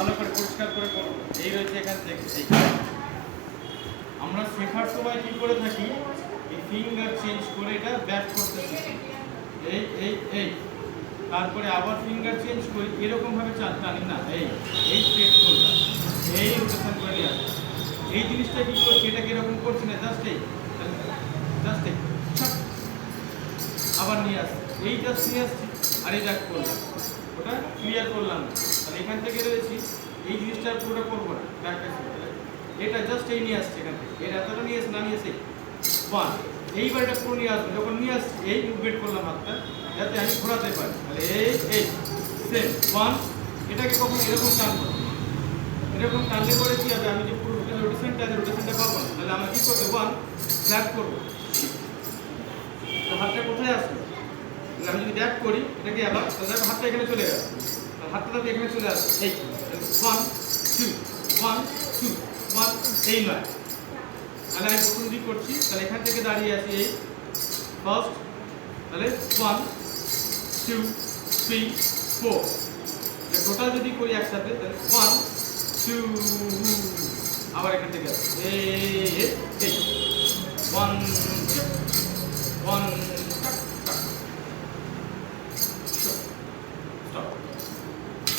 ভালো করে পরিষ্কার করে করব। এই রয়েছে এখান থেকে এই আমরা শেখার সময় কি করে থাকি, এই ফিঙ্গার চেঞ্জ করে এটা ব্যাক করতে শিখি। এই এই এই তারপরে আবার ফিঙ্গার চেঞ্জ করি, এরকম ভাবে টানি না, এই এই স্ট্রেট করলাম, এই রোটেশন করে নিয়ে আসি। এই জিনিসটা কি করছি, এটা কিরকম করছি না, জাস্ট এই আবার নিয়ে আসছি, এই জাস্ট নিয়ে আসছি, আর এই ব্যাক করলাম, ওটা ক্লিয়ার করলাম। তাহলে এখান থেকে রয়েছি, এই জিনিসটা পুরোটা করবো না, ব্যাক এটা জাস্ট এই নিয়ে আসছে এখান থেকে, এর এতটা নিয়ে এসে না নিয়ে এসে ওয়ান, এইবার এটা পুরো নিয়ে আসবে। যখন নিয়ে আসছি এই মুভমেন্ট করলাম হাতটা, যাতে আমি ঘোরাতে পারি। তাহলে এই সেম ওয়ান, এটাকে কখন এরকম টানবো, এরকম টানলে করে কি হবে, আমি যে পুরো রোটেশনটা আছে রোটেশনটা পাবো না। তাহলে আমার কি করতে, ওয়ান ফ্ল্যাট করবো, তো হাতটা কোথায় আসবে, আমি যদি ব্যাক করি এটাকে আবার, তাহলে হাতটা এখানে চলে গেল, হাতটা যাতে এখানে চলে আসবে, এই one two one two one, এই নয়। তাহলে আমি প্রথম দিক করছি, তাহলে এখান থেকে দাঁড়িয়ে আছি এই ফার্স্ট, তাহলে one two three four, total যদি করি একসাথে, তাহলে ওয়ান টু, আবার এখান থেকে এই ওয়ান ওয়ান